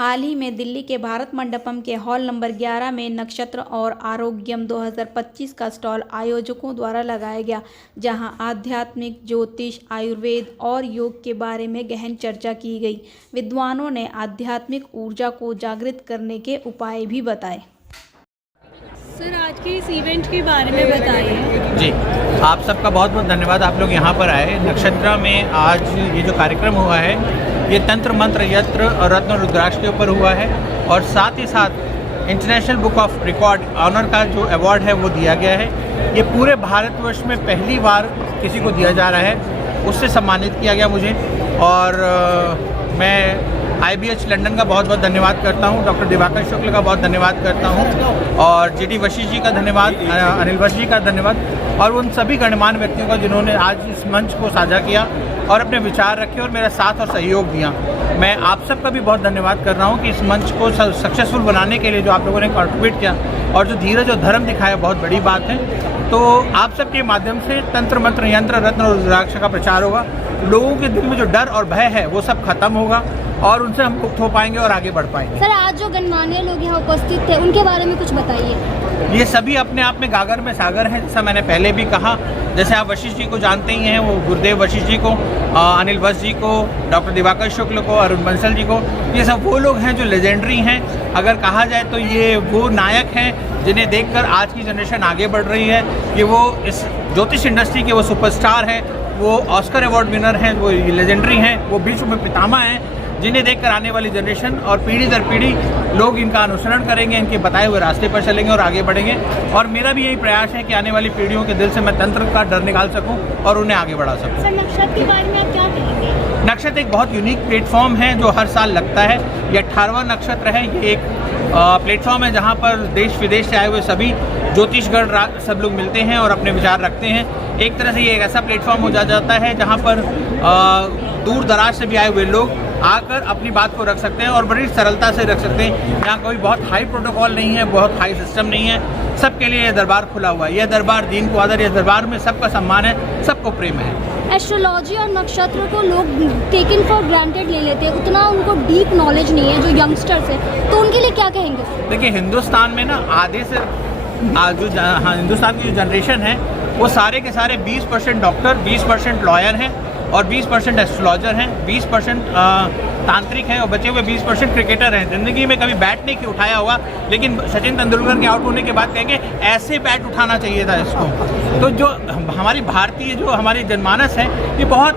हाल ही में दिल्ली के भारत मंडपम के हॉल नंबर 11 में नक्षत्र और आरोग्यम 2025 का स्टॉल आयोजकों द्वारा लगाया गया, जहां आध्यात्मिक, ज्योतिष, आयुर्वेद और योग के बारे में गहन चर्चा की गई। विद्वानों ने आध्यात्मिक ऊर्जा को जागृत करने के उपाय भी बताए। सर, आज के इस इवेंट के बारे में बताइए। जी, आप सबका बहुत बहुत धन्यवाद, आप लोग यहाँ पर आए। नक्षत्र में आज ये जो कार्यक्रम हुआ है ये तंत्र मंत्र यंत्र और रत्न रुद्राक्ष के ऊपर हुआ है, और साथ ही साथ international book of record honour का जो अवार्ड है वो दिया गया है। ये पूरे भारतवर्ष में पहली बार किसी को दिया जा रहा है, उससे सम्मानित किया गया मुझे। और मैं IBH लंदन का बहुत बहुत धन्यवाद करता हूँ, डॉक्टर दिवाकर शुक्ल का बहुत धन्यवाद करता हूँ, और GD वशिष्ठ जी का धन्यवाद, अनिल वशिष्ठ जी का धन्यवाद, और उन सभी गणमान्य व्यक्तियों का जिन्होंने आज इस मंच को साझा किया और अपने विचार रखे और मेरा साथ और सहयोग दिया। मैं आप सबका भी बहुत धन्यवाद कर रहा हूँ कि इस मंच को सक्सेसफुल बनाने के लिए जो आप लोगों ने कॉन्ट्रीब्यूट किया और जो धीरज और धर्म दिखाया, बहुत बड़ी बात है। तो आप सबके माध्यम से तंत्र मंत्र यंत्र रत्न और रुद्राक्ष का प्रचार होगा, लोगों के दिल में जो डर और भय है वो सब खत्म होगा और उनसे हम मुक्त हो पाएंगे और आगे बढ़ पाएंगे। सर, आज जो गणमान्य लोग यहाँ उपस्थित थे उनके बारे में कुछ बताइए। ये सभी अपने आप में गागर में सागर हैं, जैसा मैंने पहले भी कहा। जैसे आप वशिष्ठ जी को जानते ही हैं, वो गुरुदेव वशिष्ठ जी को, अनिल वशिष्ठ जी को, डॉक्टर दिवाकर शुक्ल को, अरुण बंसल जी को, ये सब वो लोग हैं जो लेजेंडरी हैं। अगर कहा जाए तो ये वो नायक हैं जिन्हें देखकर आज की जनरेशन आगे बढ़ रही है। कि वो इस ज्योतिष इंडस्ट्री के वो सुपरस्टार हैं, वो ऑस्कर अवार्ड विनर हैं, वो लेजेंडरी हैं, वो विश्व में पितामह हैं, जिन्हें देखकर आने वाली जनरेशन और पीढ़ी दर पीढ़ी लोग इनका अनुसरण करेंगे, इनके बताए हुए रास्ते पर चलेंगे और आगे बढ़ेंगे। और मेरा भी यही प्रयास है कि आने वाली पीढ़ियों के दिल से मैं तंत्र का डर निकाल सकूं और उन्हें आगे बढ़ा सकूं। सर, नक्षत्र के बारे में आप क्या कहेंगे? नक्षत्र एक बहुत यूनिक प्लेटफॉर्म है जो हर साल लगता है। ये 18वां नक्षत्र है। ये एक प्लेटफॉर्म है जहाँ पर देश विदेश से आए हुए सभी ज्योतिषगण सब लोग मिलते हैं और अपने विचार रखते हैं। एक तरह से ये एक ऐसा प्लेटफॉर्म हो जाता है जहाँ पर दूर दराज से भी आए हुए लोग आकर अपनी बात को रख सकते हैं और बड़ी सरलता से रख सकते हैं। यहाँ कोई बहुत हाई प्रोटोकॉल नहीं है, बहुत हाई सिस्टम नहीं है, सबके लिए यह दरबार खुला हुआ है। यह दरबार दीन को आदर, यह दरबार में सबका सम्मान है, सबको प्रेम है। एस्ट्रोलॉजी और नक्षत्र को लोग टेकन फॉर ग्रांटेड ले लेते हैं, उतना उनको डीप नॉलेज नहीं है जो यंगस्टर्स है, तो उनके लिए क्या कहेंगे? देखिए, हिंदुस्तान में ना आधे से हिंदुस्तान की जो जनरेशन है वो सारे के सारे 20% डॉक्टर, 20% लॉयर हैं और 20% एस्ट्रोलॉजर हैं, 20% तांत्रिक हैं और बचे हुए 20% क्रिकेटर हैं। ज़िंदगी में कभी बैट नहीं उठाया होगा, लेकिन सचिन तेंदुलकर के आउट होने के बाद कहेंगे ऐसे बैट उठाना चाहिए था इसको। तो जो हमारी भारतीय जो हमारी जनमानस है ये बहुत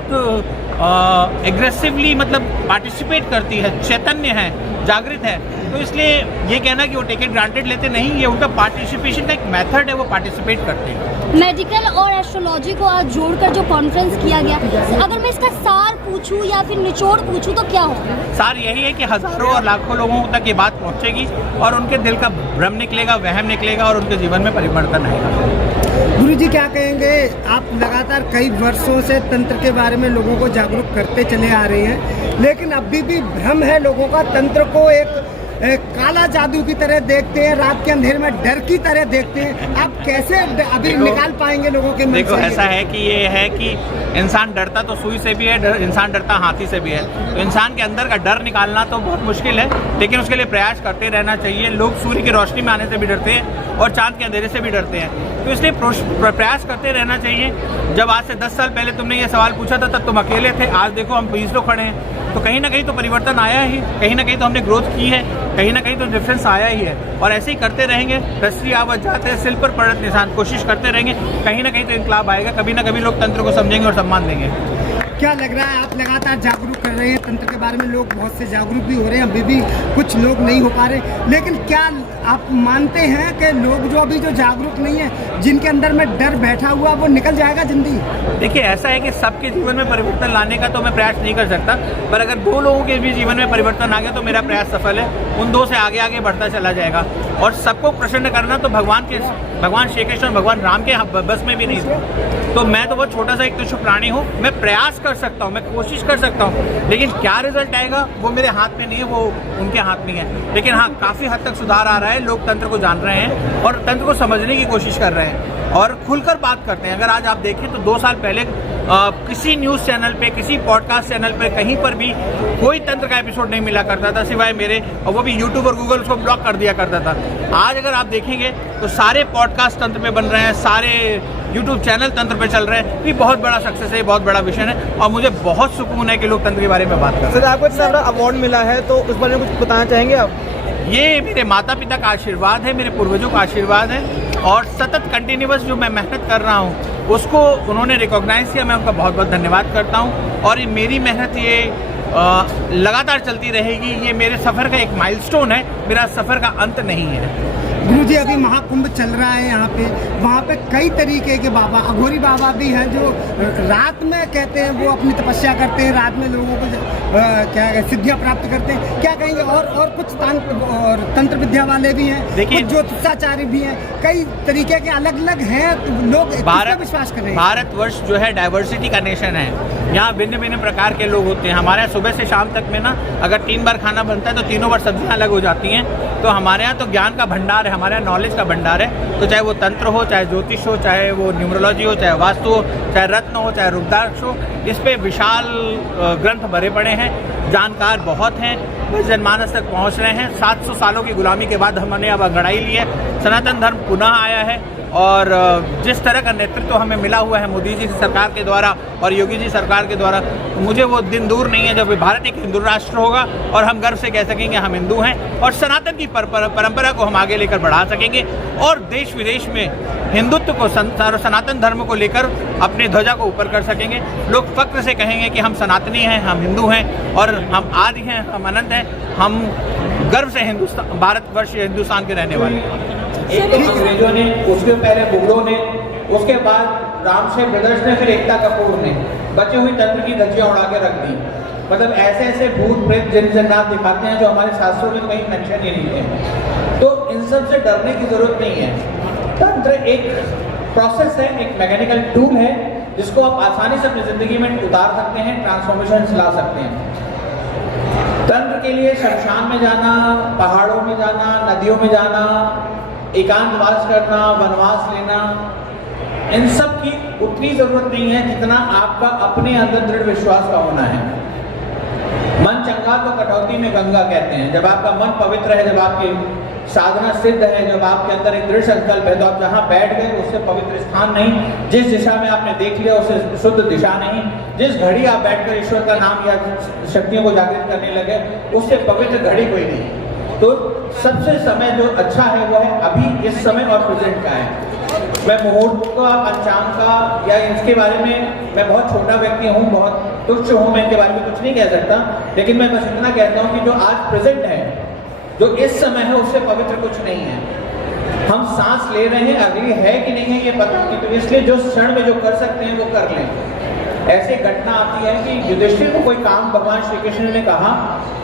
एग्रेसिवली मतलब पार्टिसिपेट करती है, चैतन्य है, जागृत है। तो इसलिए ये कहना कि वो टेक इट ग्रांटेड लेते नहीं, ये उनका पार्टिसिपेशन का एक मेथड है, वो पार्टिसिपेट करते हैं। मेडिकल और एस्ट्रोलॉजी को आज जोड़कर जो कॉन्फ्रेंस किया गया, अगर मैं इसका सार पूछूं या फिर निचोड़ पूछूं तो क्या होगा? सार यही है कि हजारों और लाखों लोगों तक ये बात पहुंचेगी और उनके दिल का भ्रम निकलेगा, वहम निकलेगा और उनके जीवन में परिवर्तन आएगा। गुरु जी, क्या कहेंगे? आप लगातार कई वर्षों से तंत्र के बारे में लोगों को जागरूक करते चले आ रहे हैं, लेकिन अभी भी भ्रम है लोगों का। तंत्र को एक काला जादू की तरह देखते हैं, रात के अंधेरे में डर की तरह देखते हैं। आप कैसे अभी निकाल पाएंगे लोगों के मन से? देखो, ऐसा है कि ये है कि इंसान डरता तो सुई से भी है, इंसान डरता हाथी से भी है। तो इंसान के अंदर का डर निकालना तो बहुत मुश्किल है, लेकिन उसके लिए प्रयास करते रहना चाहिए। लोग सूर्य की रोशनी में आने से भी डरते हैं और चांद के अंधेरे से भी डरते हैं, तो इसलिए प्रयास करते रहना चाहिए। जब आज से 10 साल पहले तुमने ये सवाल पूछा था तब तुम अकेले थे, आज देखो हम 20 लोग खड़े हैं। तो कहीं ना कहीं तो परिवर्तन आया ही, कहीं ना कहीं तो हमने ग्रोथ की है, कहीं ना कहीं तो डिफरेंस आया ही है। और ऐसे ही करते रहेंगे, रस्सी आवत जाते हैं, सिल पर पड़त निशान, कोशिश करते रहेंगे, कहीं ना कहीं तो इनकलाब आएगा। कभी ना कभी लोग तंत्र को समझेंगे और सम्मान देंगे। क्या लग रहा है, आप लगातार जागरूक कर रहे हैं तंत्र के बारे में, लोग बहुत से जागरूक भी हो रहे हैं, अभी भी कुछ लोग नहीं हो पा रहे, लेकिन क्या आप मानते हैं कि लोग जो अभी जो जागरूक नहीं है, जिनके अंदर में डर बैठा हुआ, वो निकल जाएगा जिंदगी? देखिए, ऐसा है कि सबके जीवन में परिवर्तन लाने का तो मैं प्रयास नहीं कर सकता, पर अगर 2 लोगों के भी जीवन में परिवर्तन आ गया तो मेरा प्रयास सफल है। उन 2 से आगे आगे बढ़ता चला जाएगा। और सबको प्रसन्न करना तो भगवान श्री कृष्ण और भगवान राम के बस में भी नहीं था। तो मैं तो बहुत छोटा सा एक तुच्छ प्राणी हूँ, मैं प्रयास कर सकता हूँ, मैं कोशिश कर सकता हूँ, लेकिन क्या रिजल्ट आएगा वो मेरे हाथ में नहीं है, वो उनके हाथ में है। लेकिन हाँ, काफ़ी हद तक सुधार आ रहा है, लोग तंत्र को जान रहे हैं और तंत्र को समझने की कोशिश कर रहे हैं। और खुलकर बात करते हैं। अगर आज आप देखें तो 2 साल पहले किसी न्यूज़ चैनल पे, किसी पॉडकास्ट चैनल पे, कहीं पर भी कोई तंत्र का एपिसोड नहीं मिला करता था सिवाय मेरे, और वो भी यूट्यूब और गूगल उसको ब्लॉक कर दिया करता था। आज अगर आप देखेंगे तो सारे पॉडकास्ट तंत्र पे बन रहे हैं, सारे यूट्यूब चैनल तंत्र पे चल रहे हैं। ये बहुत बड़ा सक्सेस है, बहुत बड़ा विषय है और मुझे बहुत सुकून है कि लोग तंत्र के बारे में बात कर रहे हैं। सर, आपको इतना बड़ा अवार्ड मिला है तो उस बारे में कुछ बताना चाहेंगे आप? ये मेरे माता पिता का आशीर्वाद है, मेरे पूर्वजों का आशीर्वाद है और सतत कंटिन्यूअस जो मैं मेहनत कर रहा हूँ उसको उन्होंने रिकॉग्नाइज किया। मैं उनका बहुत बहुत धन्यवाद करता हूँ और ये मेरी मेहनत ये लगातार चलती रहेगी। ये मेरे सफ़र का एक माइलस्टोन है, मेरा सफ़र का अंत नहीं है। गुरुजी, अभी महाकुंभ चल रहा है यहाँ पे, वहाँ पे कई तरीके के बाबा, अघोरी बाबा भी हैं जो रात में कहते हैं वो अपनी तपस्या करते हैं, रात में लोगों को क्या सिद्धियाँ प्राप्त करते हैं, क्या कहेंगे? और कुछ तंत्र विद्या वाले भी हैं, देखिए कुछ ज्योतिषाचार्य भी हैं, कई तरीके के अलग अलग हैं, तो लोग किस पे विश्वास कर रहे हैं? भारतवर्ष जो है डाइवर्सिटी का नेशन है, यहाँ भिन्न भिन्न प्रकार के लोग होते हैं। हमारे यहाँ सुबह से शाम तक में ना अगर 3 बार खाना बनता है तो 3 बार सब्जियाँ अलग हो जाती हैं। तो हमारे यहाँ तो ज्ञान का भंडार है, हमारे यहाँ नॉलेज का भंडार है। तो चाहे वो तंत्र हो, चाहे ज्योतिष हो, चाहे वो न्यूमरोलॉजी हो, चाहे वास्तु हो, चाहे रत्न हो, चाहे रुद्राक्ष हो, इस पे विशाल ग्रंथ भरे पड़े हैं, जानकार बहुत हैं, बस जनमानस तक पहुँच रहे हैं। 700 सालों की गुलामी के बाद हमने अब अंगड़ाई ली है, सनातन धर्म पुनः आया है और जिस तरह का नेतृत्व हमें मिला हुआ है मोदी जी सरकार के द्वारा और योगी जी सरकार के द्वारा, मुझे वो दिन दूर नहीं है जब भारत एक हिंदू राष्ट्र होगा और हम गर्व से कह सकेंगे हम हिंदू हैं और सनातन की परंपरा को हम आगे लेकर बढ़ा सकेंगे और देश विदेश में हिंदुत्व को, सनातन धर्म को लेकर अपनी ध्वजा को ऊपर कर सकेंगे। लोग फक्र से कहेंगे कि हम सनातनी हैं, हम हिंदू हैं और हम आदि हैं, हम अनंत हैं, हम गर्व से हिंदुस्तान, भारतवर्ष, हिंदुस्तान के रहने वाले हैं। एक अंग्रेजों ने, उसके पहले मुगलों ने, उसके बाद रामशेर ब्रदर्स ने, फिर एकता कपूर ने बची हुई तंत्र की धज्जियां उड़ा के रख दी। मतलब ऐसे ऐसे भूत प्रेत जिन जन्नात दिखाते हैं जो हमारे शास्त्रों में कहीं मेंशन ही नहीं है। तो इन सब से डरने की जरूरत नहीं है। तंत्र एक प्रोसेस है, एक मैकेनिकल टूल है जिसको आप आसानी से अपनी जिंदगी में उतार सकते हैं, ट्रांसफॉर्मेशन ला सकते हैं। तंत्र के लिए शमशान में जाना, पहाड़ों में जाना, नदियों में जाना, एकांतवास करना, वनवास लेना, इन सब की उतनी जरूरत नहीं है जितना आपका अपने अंदर दृढ़ विश्वास का होना है। मन चंगा तो कटौती में गंगा कहते हैं। जब आपका मन पवित्र है, जब आपकी साधना सिद्ध है, जब आपके अंदर एक दृढ़ संकल्प है, तो आप जहाँ बैठ गए उससे पवित्र स्थान नहीं, जिस दिशा में आपने देख लिया उससे शुद्ध दिशा नहीं, जिस घड़ी आप बैठकर ईश्वर का नाम या शक्तियों को जागृत करने लगे उससे पवित्र घड़ी कोई नहीं। तो सबसे समय जो अच्छा है वो है अभी इस समय और प्रेजेंट का है। मैं मुहूर्त का, पंचांग का या इसके बारे में, मैं बहुत छोटा व्यक्ति हूँ, बहुत तुच्छ हूँ, मैं इनके बारे में कुछ नहीं कह सकता, लेकिन मैं बस इतना कहता हूँ कि जो आज प्रेजेंट है, जो इस समय है, उससे पवित्र कुछ नहीं है। हम सांस ले रहे हैं, अगली है कि नहीं है ये पता नहीं, तो इसलिए जो क्षण में जो कर सकते हैं वो कर लें। ऐसी घटना आती है कि युधिष्ठिर को कोई काम भगवान श्री कृष्ण ने कहा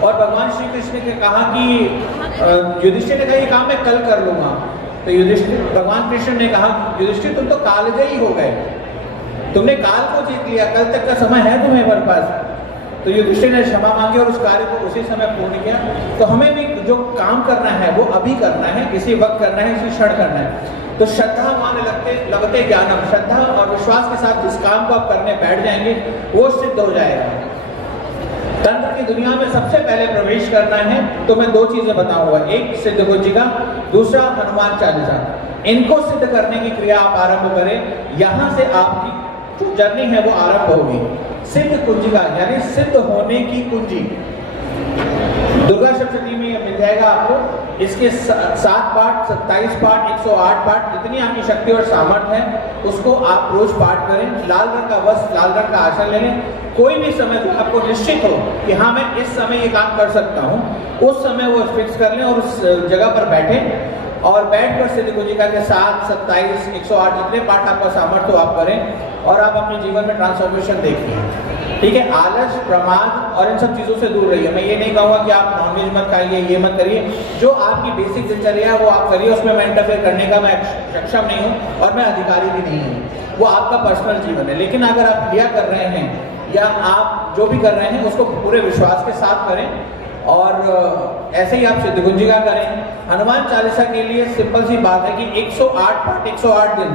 और भगवान श्री कृष्ण ने कहा कि युधिष्ठिर ने कहा ये काम मैं कल कर लूंगा। तो युधिष्ठिर, भगवान कृष्ण ने कहा युधिष्ठिर तुम तो कालजयी हो गए, तुमने काल को जीत लिया, कल तक का समय है तुम्हें पास। तो युधिष्ठिर ने क्षमा मांगी और उस कार्य को उसी समय पूर्ण किया। तो हमें भी जो काम करना है वो अभी करना है, इसी वक्त करना है, इसी क्षण करना है। तो श्रद्धा मान लगते ज्ञानम, श्रद्धा और विश्वास के साथ जिस काम को आप करने बैठ जाएंगे वो सिद्ध हो जाएगा। तंत्र की दुनिया में सबसे पहले प्रवेश करना है तो मैं 2 चीजें बताऊंगा, एक सिद्ध कुंजिका, दूसरा हनुमान चालीसा। इनको सिद्ध करने की क्रिया आप आरंभ करें, यहाँ से आपकी जो जर्नी है वो आरंभ होगी। सिद्ध कुंजिका यानी सिद्ध होने की कुंजी, दुर्गा सप्तशती में मिल जाएगा आपको। इसके 7 पाठ, 27 पाठ, 108 पाठ, जितनी आपकी शक्ति और सामर्थ्य है उसको आप रोज पाठ करें। लाल रंग का वस्त्र, लाल रंग का आसन ले लें। कोई भी समय जो आपको निश्चित हो कि हाँ मैं इस समय ये काम कर सकता हूँ, उस समय वो फिक्स कर लें और उस जगह पर बैठें और बैठकर सिद्ध कुंजिका के 7, 27, 108 जितने पाठ आपका सामर्थ्य हो आप करें और आप अपने जीवन में ट्रांसफॉर्मेशन देखिए। ठीक है, आलस, प्रमाद और इन सब चीज़ों से दूर रहिए। मैं ये नहीं कहूँगा कि आप नॉनवेज मत खाइए, ये मत करिए, जो आपकी बेसिक दिनचर्या है वो आप करिए, उसमें मैं इंटरफेयर करने का मैं सक्षम नहीं हूँ और मैं अधिकारी भी नहीं हूँ, वो आपका पर्सनल जीवन है। लेकिन अगर आप क्रिया कर रहे हैं या आप जो भी कर रहे हैं उसको पूरे विश्वास के साथ करें और ऐसे ही आप सिद्ध कुंजिका करें। हनुमान चालीसा के लिए सिंपल सी बात है कि 108 पाठ 108 दिन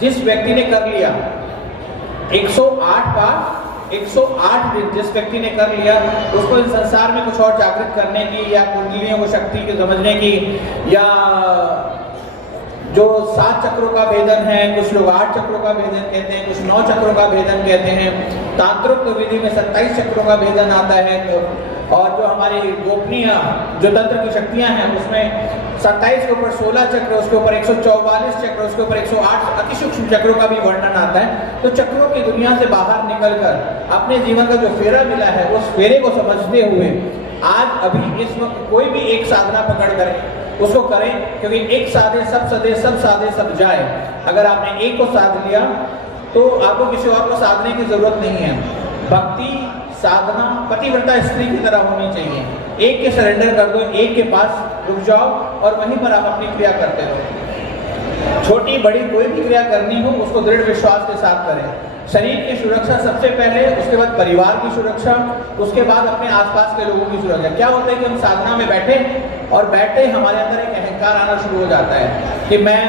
जिस व्यक्ति ने कर लिया 108 बार 108 दिन जिस व्यक्ति ने कर लिया, उसको इस संसार में कुछ और जागृत करने की या कुंडलियों को शक्ति को समझने की, या जो 7 चक्रों का भेदन है, कुछ लोग 8 चक्रों का भेदन कहते हैं, कुछ 9 चक्रों का भेदन कहते हैं। तांत्रिक विधि में 27 चक्रों का भेदन आता है, और जो हमारी गोपनीय जो तंत्र की शक्तियां हैं उसमें 27 के ऊपर 16 चक्र, उसके ऊपर 144 चक्र, उसके ऊपर 108 अति सूक्ष्म चक्रों का भी वर्णन आता है। तो चक्रों की दुनिया से बाहर निकलकर अपने जीवन का जो फेरा मिला है उस फेरे को समझते हुए आज अभी इस वक्त कोई भी एक साधना पकड़ कर उसको करें, क्योंकि एक साधे सब सदे, सब साधे सब जाए। अगर आपने एक को साध लिया तो आपको किसी और को साधने की जरूरत नहीं है। भक्ति साधना पतिव्रता स्त्री की तरह होनी चाहिए। एक के सरेंडर कर दो, एक के पास रुक जाओ और वहीं पर आप अपनी क्रिया करते रहो। छोटी बड़ी कोई भी क्रिया करनी हो उसको दृढ़ विश्वास के साथ करें। शरीर की सुरक्षा सबसे पहले, उसके बाद परिवार की सुरक्षा, उसके बाद अपने आसपास के लोगों की सुरक्षा। क्या होता है कि हम साधना में बैठे और बैठे हमारे अंदर एक अहंकार आना शुरू हो जाता है कि मैं,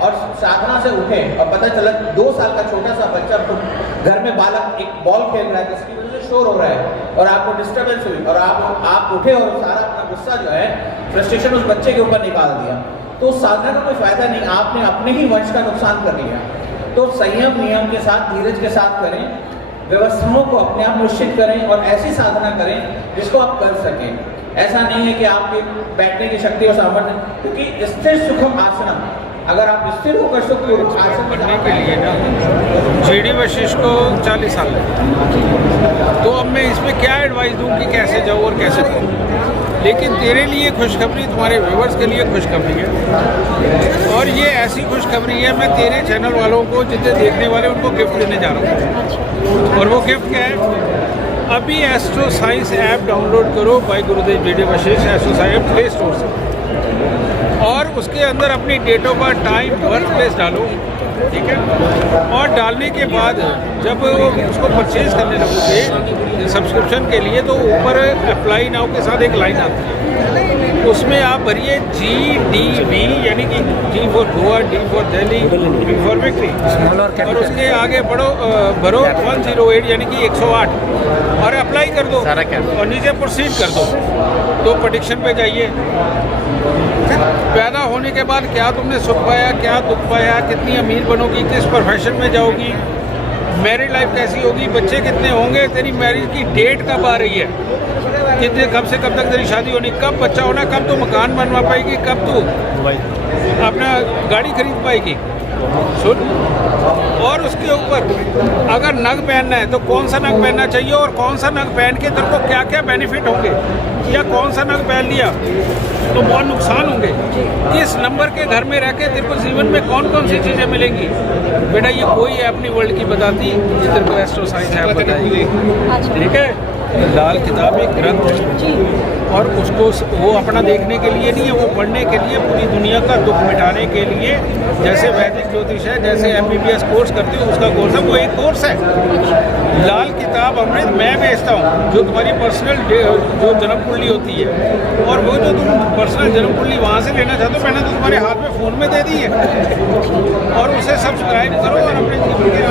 और साधना से उठे और पता चला 2 साल का छोटा सा बच्चा घर में बालक एक बॉल खेल रहा है जिसकी वजह से शोर हो रहा है और आपको डिस्टर्बेंस हुई और आप उठे और सारा अपना गुस्सा जो है, फ्रस्ट्रेशन उस बच्चे के ऊपर निकाल दिया, तो साधना का कोई फायदा नहीं, आपने अपने ही वंश का नुकसान कर लिया। तो संयम नियम के साथ, धीरज के साथ करें, व्यवस्थाओं को अपने आप निश्चित करें और ऐसी साधना करें जिसको आप कर सकें। ऐसा नहीं है कि आपके बैठने की शक्ति और सामर्थ्य, क्योंकि स्थिर सुखम आसनम, अगर आप स्थिर होकर सुख आसन बनने के लिए ना जीडी वशिष्ठ को 40 साल लगे, तो अब मैं इसमें क्या एडवाइस दूँ कि कैसे जाऊँ और कैसे करूँ। लेकिन तेरे लिए खुशखबरी, तुम्हारे व्यूवर्स के लिए खुशखबरी है, और ये ऐसी खुशखबरी है, मैं तेरे चैनल वालों को जितने देखने वाले उनको गिफ्ट देने जा रहा हूँ। और वो गिफ्ट क्या है? अभी एस्ट्रो साइंस ऐप डाउनलोड करो bye Gurudev GD Vashishtha, astro science play store से, और उसके अंदर अपनी date of birth, time, birth place डालो, ठीक है। और डालने के बाद जब उसको परचेज करने लगोगे सब्सक्रिप्शन के लिए, तो ऊपर अप्लाई नाउ के साथ एक लाइन आती है, उसमें आप भरिए GDV, यानी कि G for Goa, D for Delhi, V for victory, और उसके आगे भरो 108 यानी कि 108 और अप्लाई कर दो और नीचे प्रोसीड कर दो। तो प्रेडिक्शन पे जाइए, पैदा होने के बाद क्या तुमने सुख पाया, क्या दुख पाया, कितनी अमीर बनोगी, किस प्रोफेशन में जाओगी, मैरिड लाइफ कैसी होगी, बच्चे कितने होंगे, तेरी मैरिज की डेट कब आ रही है, कितने कब से कब तक तेरी शादी होनी, कब बच्चा होना, कब तू मकान बनवा पाएगी, कब तू अपना गाड़ी खरीद पाएगी, सुन। और उसके ऊपर अगर नग पहनना है तो कौन सा नग पहनना चाहिए और कौन सा नग पहन के तेरे को क्या क्या बेनिफिट होंगे, या कौन सा नग पहन लिया तो बहुत नुकसान होंगे, किस नंबर के घर में रह के तेरे को जीवन में कौन कौन सी चीज़ें मिलेंगी। बेटा ये कोई ऐप नहीं वर्ल्ड की बताती, ये तेरे को एस्ट्रो साइंस ऐप बताएगी, ठीक है। लाल किताब एक ग्रंथ है, और उसको वो अपना देखने के लिए नहीं है, वो पढ़ने के लिए, पूरी दुनिया का दुख मिटाने के लिए। जैसे वैदिक ज्योतिष है, जैसे MBBS कोर्स करती हूँ उसका कोर्स है, वो एक कोर्स है। लाल किताब अमृत मैं बेचता हूँ, जो तुम्हारी पर्सनल जो जन्म कुंडली होती है, और वो जो तुम पर्सनल जन्म कुंडली वहाँ से लेना चाहते हो, मैंने तो तुम्हारे हाथ में फ़ोन में दे दी है, और उसे सब्सक्राइब करो और अपने जीवन के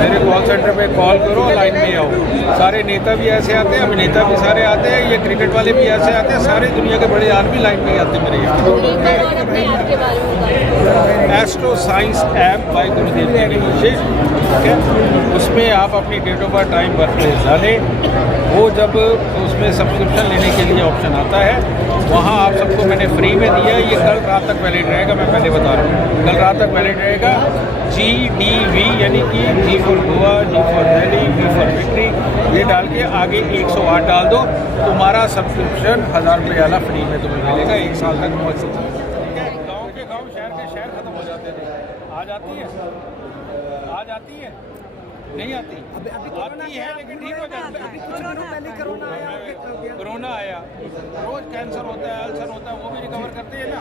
मेरे कॉल सेंटर पे कॉल करो, लाइन में आओ। सारे नेता भी ऐसे आते हैं, अभिनेता भी सारे आते हैं, ये क्रिकेट वाले भी ऐसे आते हैं, सारे दुनिया के बड़े आदमी लाइन में आते हैं मेरे यहाँ। Astro science app by Gurudev GD Vashisht, ठीक है। उसमें आप अपनी date of birth, time, birth place डालें। वो जब उसमें सब्सक्रिप्शन लेने के लिए ऑप्शन आता है, वहाँ आप सबको मैंने फ्री में दिया। ये कल रात तक वैलिड रहेगा, मैं पहले बता रहा हूँ, कल रात तक वैलिड रहेगा। GDV यानी कि G for Goa, D for Delhi, V for victory, ये डाल के आगे 108 डाल दो, तुम्हारा सब्सक्रिप्शन 1000 रुपये वाला फ्री में तुम्हें मिलेगा 1 साल तक मौज से। ठीक है, गाँव के गाँव, शहर के शहर खत्म हो जाते थे, आज आती है, आज आती है, नहीं आती, आती है लेकिन ठीक हो जाती है। कोरोना आया, रोज कैंसर होता है, अल्सर होता है, वो भी रिकवर करते हैं ना।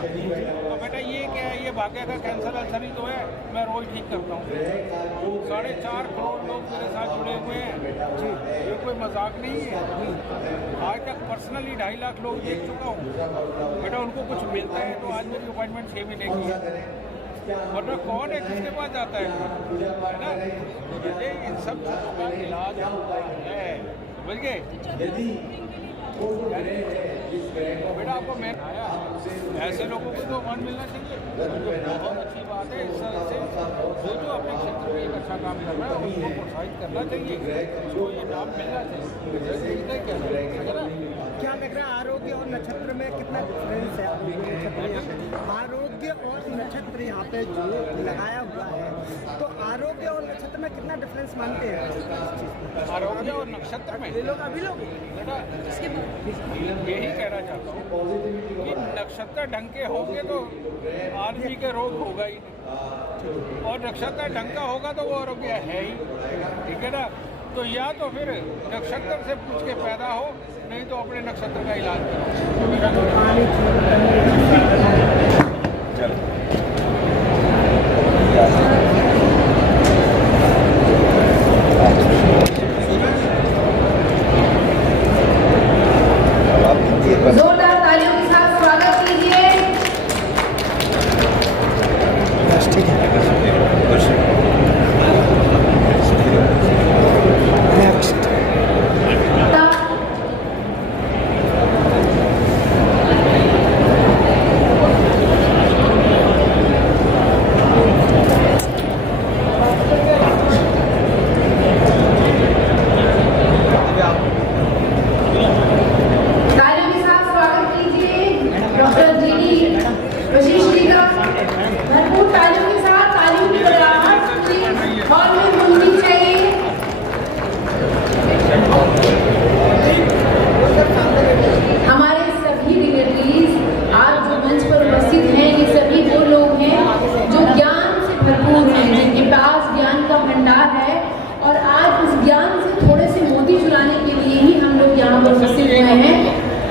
तो बेटा ये क्या है, ये भाग्य का कैंसर अल्सर ही तो है, मैं रोज ठीक करता हूँ। 4.5 करोड़ लोग मेरे साथ जुड़े हुए हैं, ये कोई मजाक नहीं है। आज तक पर्सनली 2.5 लाख लोग देख चुका हूँ। बेटा उनको कुछ मिलता है तो आज मेरी अपॉइंटमेंट 6 महीने की है, वरना कौन है किसके पास जाता है ना। ये इन सब चीज़ों का इलाज है, समझ गए। बेटा आपको मैं आया, ऐसे लोगों को तो मान मिलना चाहिए, तो बहुत अच्छी बात है। इस तरह से जो अपने क्षेत्र में एक अच्छा काम कर रहा है उसको प्रोत्साहित करना चाहिए, उसको ये नाम मिलना चाहिए। क्या लग रहा है आरोग्य और नक्षत्र में कितना डिफरेंस है? आरोग्य और नक्षत्र यहाँ पे जो लगाया हुआ है, तो आरोग्य और नक्षत्र में कितना डिफरेंस मानते हैं? आरोग्य और नक्षत्र में बेटा यही कहना चाहता हूँ कि नक्षत्र ढंग के होंगे तो आदमी के रोग होगा ही नहीं, और नक्षत्र ढंग का होगा तो वो आरोग्य है ही, ठीक है ना। तो या तो फिर नक्षत्र से पूछ के पैदा हो, नहीं तो अपने नक्षत्र का इलाज करो। चलो जोरदार तालियों के साथ स्वागत कीजिए।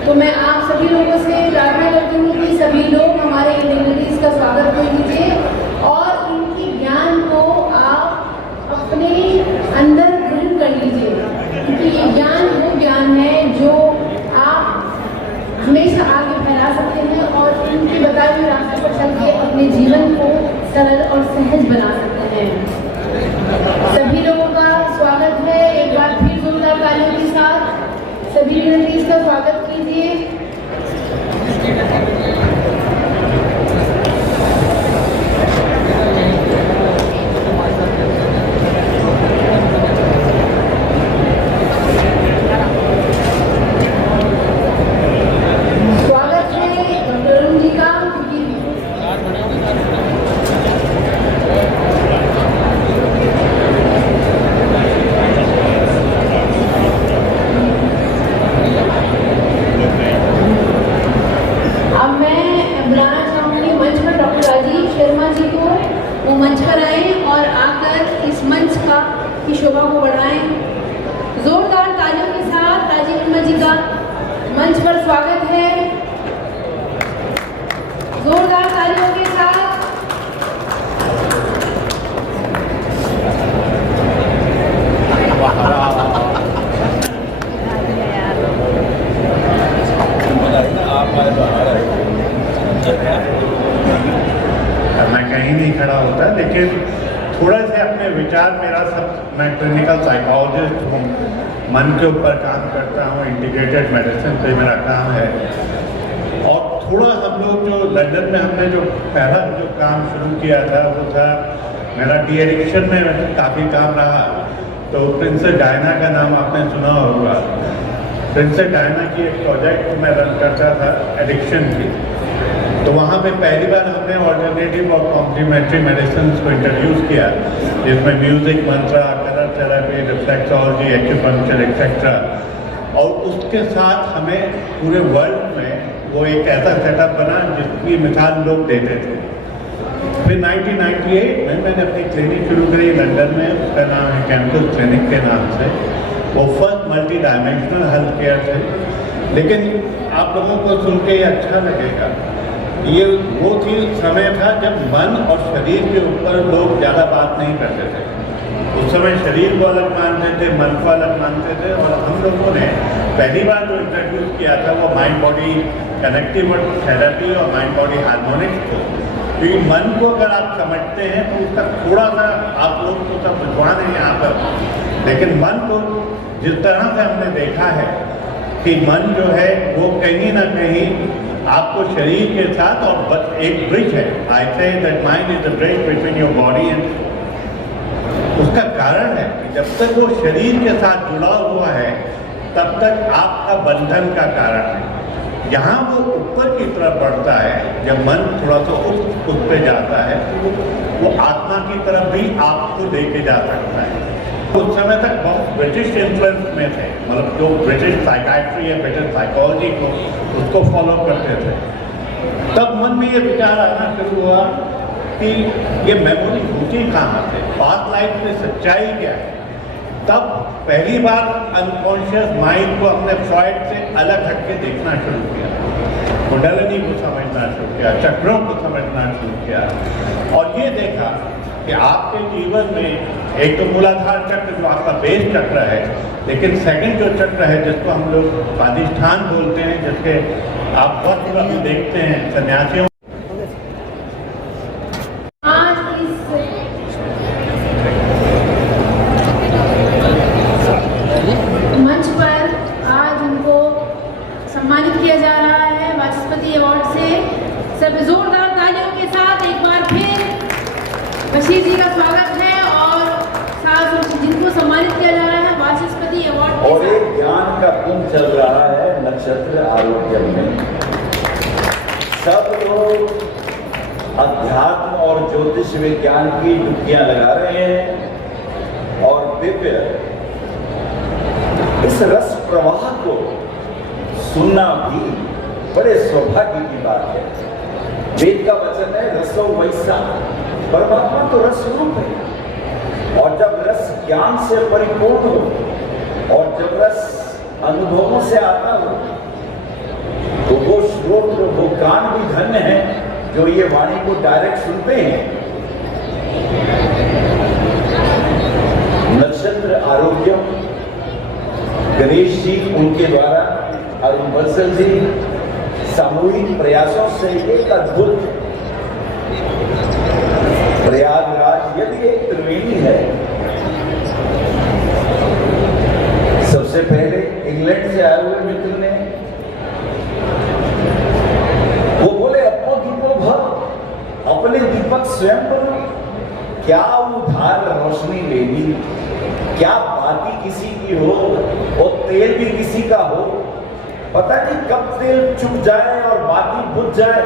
तो मैं आप सभी लोगों से प्रार्थना करती हूँ कि सभी लोग हमारे डिग्निटरीज का स्वागत कर लीजिए और इनके ज्ञान को आप अपने अंदर ग्रहण कर लीजिए, क्योंकि ये ज्ञान वो ज्ञान है जो आप हमेशा आगे फैला सकते हैं और इनके बताए हुए रास्ते पर चल के अपने जीवन को सरल और सहज बना सकते हैं। सभी लोगों का स्वागत है, एक बार फिर जोरदार तालियों के साथ सभी डिग्निटरीज का स्वागत कीजिए। स्वागत है डॉक्टर अरुण जी का। अब मैं बुलाना चाहूँगी मंच पर डॉक्टर राजीव शर्मा जी को, वो मंच पर आए और आकर इस मंच का की शोभा को बढ़ाएं। जोरदार तालियों के साथ राजीव शर्मा जी का मंच पर स्वागत है। जोरदार तालियों के साथ मैं कहीं नहीं खड़ा होता, लेकिन थोड़ा से अपने विचार मेरा सब, मैं क्लिनिकल साइकोलॉजिस्ट हूँ, मन के ऊपर काम करता हूँ, इंटीग्रेटेड मेडिसिन पे मेरा काम है। और थोड़ा हम लोग जो लंदन में हमने जो पहला जो काम शुरू किया था वो था मेरा डी एडिक्शन में काफ़ी काम रहा। तो प्रिंसेस डायना का नाम आपने सुना होगा। प्रिंसेस डायना की एक प्रोजेक्ट मैं रन करता था एडिक्शन की। तो वहाँ पे पहली बार हमने ऑल्टरनेटिव और कॉम्प्लीमेंट्री मेडिसिन को इंट्रोड्यूस किया, जिसमें music, mantra, colour therapy, reflexology, acupuncture etcetera. और उसके साथ हमें पूरे वर्ल्ड में वो एक ऐसा सेटअप बना जिसकी मिसाल लोग देते थे। फिर 1998 में मैंने अपनी क्लिनिक शुरू करी लंदन में, उसका नाम है कैंपस क्लिनिक के नाम से। वो first multi dimensional health care थे। लेकिन आप लोगों को सुन के अच्छा लगेगा, ये वो समय था जब मन और शरीर के ऊपर लोग ज़्यादा बात नहीं करते थे। उस समय शरीर को अलग मानते थे, मन को अलग मानते थे। और हम लोगों ने पहली बार जो इंट्रोड्यूस किया था वो माइंड बॉडी कनेक्टिव थेरेपी और माइंड बॉडी हार्मोनिक्स को, क्योंकि मन को अगर आप समझते हैं तो उसका थोड़ा सा, आप लोग तो सब विद्वान हैं यहाँ पर, लेकिन मन को जिस तरह से हमने देखा है कि मन जो है वो कहीं ना कहीं आपको शरीर के साथ, और बस एक ब्रिज है, I say that mind is the bridge between your body and, उसका कारण है कि जब तक वो शरीर के साथ जुड़ा हुआ है तब तक आपका बंधन का कारण है। यहाँ वो ऊपर की तरफ बढ़ता है, जब मन थोड़ा सा उस पे जाता है तो वो आत्मा की तरफ भी आपको लेके जा सकता है। उस समय तक बहुत ब्रिटिश इन्फ्लुएंस में थे, मतलब जो ब्रिटिश साइकाइट्री या ब्रिटिश साइकोलॉजी को उसको फॉलो करते थे। तब मन में ये विचार आना शुरू हुआ कि ये मेमोरी होती कहाँ से, पास्ट लाइफ में सच्चाई क्या है। तब पहली बार अनकॉन्शियस माइंड को हमने फ्रॉइड से अलग हट के देखना शुरू किया, कुंडलिनी को समझना शुरू किया, चक्रों को समझना शुरू किया, और ये देखा कि आपके जीवन में एक तो मूलाधार चक्र जो आपका बेस चक्र है, लेकिन सेकंड जो चक्र है जिसको हम लोग स्वादिष्ठान बोलते हैं, जिसके आप बहुत देखते हैं सन्यासियों। मंच पर आज उनको सम्मानित किया जा रहा है वाचस्पति अवार्ड से। सब जोरदार तालियों के साथ एक बार फिर बशीर जी का स्वागत है, और साथ जिनको सम्मानित किया जा रहा है वाचस्पति अवार्ड। और एक ज्ञान का कुंभ चल रहा है नक्षत्र आरोग्य में। सब लोग अध्यात्म और ज्योतिष विज्ञान की डुबकियां लगा रहे हैं, और दिव्य इस रस प्रवाह को सुनना भी बड़े सौभाग्य की बात है। वेद का वचन है रसो वैसा, परमात्मा तो रस रूप है, और जब रस ज्ञान से परिपूर्ण हो और जब रस अनुभवों से आता हो तो वो श्रोत्र, वो कान भी धन्य है जो ये वाणी को डायरेक्ट सुनते हैं। नक्षत्र आरोग्य गणेश जी, उनके द्वारा अरुण बंसल जी सामूहिक प्रयासों से एक अद्भुत प्रयागराज, यदि एक त्रिवेणी है। सबसे पहले इंग्लैंड से आए हुए मित्र ने वो बोले अपो दीपो भव, अपने दीपक स्वयं बनो, क्या उधार रोशनी लेनी, क्या बाती किसी की हो और तेल भी किसी का हो, पता नहीं कब तेल चुक जाए और बाती बुझ जाए,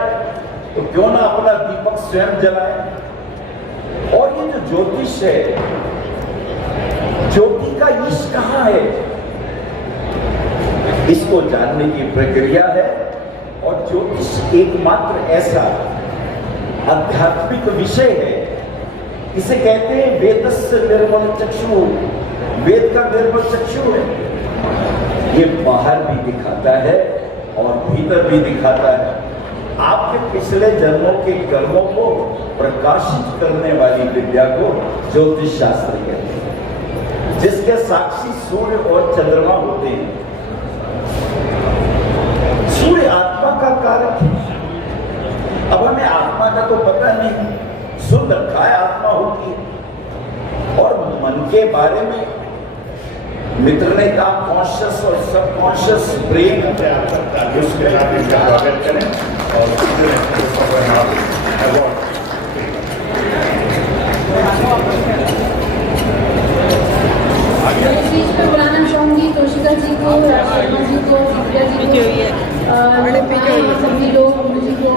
तो क्यों ना अपना दीपक स्वयं जलाए। और ये जो ज्योतिष है, ज्योति का ईश कहाँ है, इसको जानने की प्रक्रिया है। और ज्योतिष एकमात्र ऐसा आध्यात्मिक विषय है, इसे कहते हैं वेदस्य निर्मल चक्षु, वेद का निर्मल चक्षु है। ये बाहर भी दिखाता है और भीतर भी दिखाता है। आपके पिछले जन्मों के कर्मों को प्रकाशित करने वाली विद्या को ज्योतिष शास्त्र कहते हैं, जिसके साक्षी सूर्य और चंद्रमा होते हैं। सूर्य आत्मा का कारक है। अब हमें आत्मा का तो पता नहीं, सुन रखा है आत्मा होती है। और मन के बारे में मित्र ने कहा कॉन्शियस और सबकॉन्शियस ब्रेन, उसके साथ इनका स्वागत करें और स्टेज पे बुलाना चाहूंगी तोशिका जी को, शर्मा जी को, दिव्या जी को, सभी लोग जी को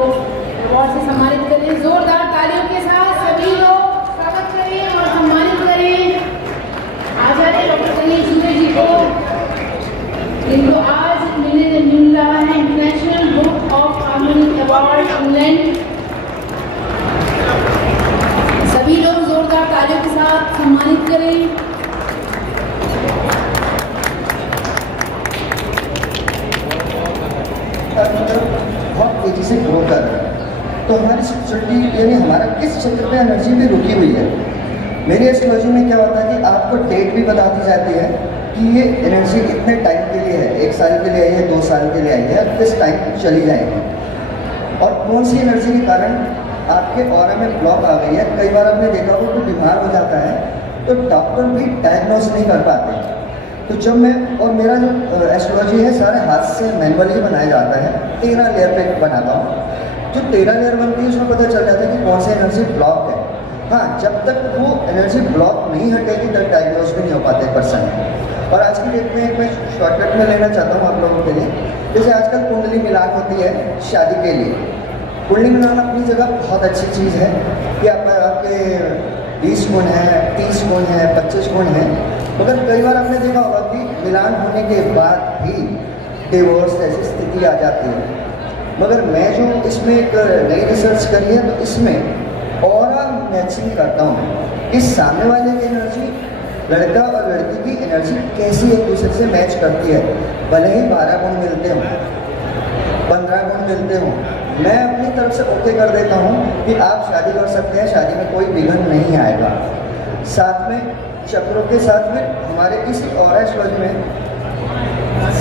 अवार्ड से सम्मानित करें। जोरदार तालियों के साथ सभी लोग स्वागत करें और सम्मानित करें आचार्य डॉक्टर गणेश जी को, जिनको आज मिल रहा है international book of harmony award England. सभी लोग जोरदार तालियों के साथ सम्मानित करें। बहुत तेजी से ग्रो कर रहा है, तो हमारी स्पिरिचुअलिटी यानी हमारा किस क्षेत्र में एनर्जी भी रुकी हुई है। मेरी एस्ट्रोलॉजी में क्या होता है कि आपको डेट भी बता दी जाती है कि ये एनर्जी इतने टाइम के लिए है, 1 साल के लिए आई है, 2 साल के लिए आई है, किस टाइम चली जाएगी और कौन सी एनर्जी के कारण आपके ऑरा में ब्लॉक आ गई है, कई बार आपने देखा हो कोई बीमार हो जाता है तो डॉक्टर भी डायग्नोस नहीं कर पाते। तो जब मैं और मेरा जो एस्ट्रोलॉजी है सारे हाथ से मैनुअली बनाया जाता है, 13 लेयर पे बनाता हूँ। जो 13 लेयर बनती है उसमें पता चल जाता है कि कौन सी एनर्जी ब्लॉक है। हाँ, जब तक वो एनर्जी ब्लॉक नहीं हटेगी तब डायग्नोस भी नहीं हो पाते पर्सन। और आज की डेट में मैं शॉर्टकट में लेना चाहता हूँ आप लोगों के लिए, जैसे आजकल कुंडली मिलान होती है शादी के लिए। कुंडली मिलान अपनी जगह बहुत अच्छी चीज़ है कि आपके 20 गुण है, 30 गुण है, 25 गुण है, मगर कई बार आपने देखा होगा कि मिलान होने के बाद भी डिवोर्स जैसी स्थिति आ जाती है। मगर मैं जो इसमें एक नई रिसर्च करी है तो इसमें ऑरा मैचिंग करता हूँ कि सामने वाले की एनर्जी लड़का और लड़की की एनर्जी कैसी एक दूसरे से मैच करती है। भले ही 12 गुण मिलते हों, 15 गुण मिलते हों, मैं अपनी तरफ से ओके कर देता हूँ कि आप शादी कर सकते हैं, शादी में कोई विघ्न नहीं आएगा। साथ में चक्रों के साथ में हमारे इस ऑरा एस्ट्रोलॉजी में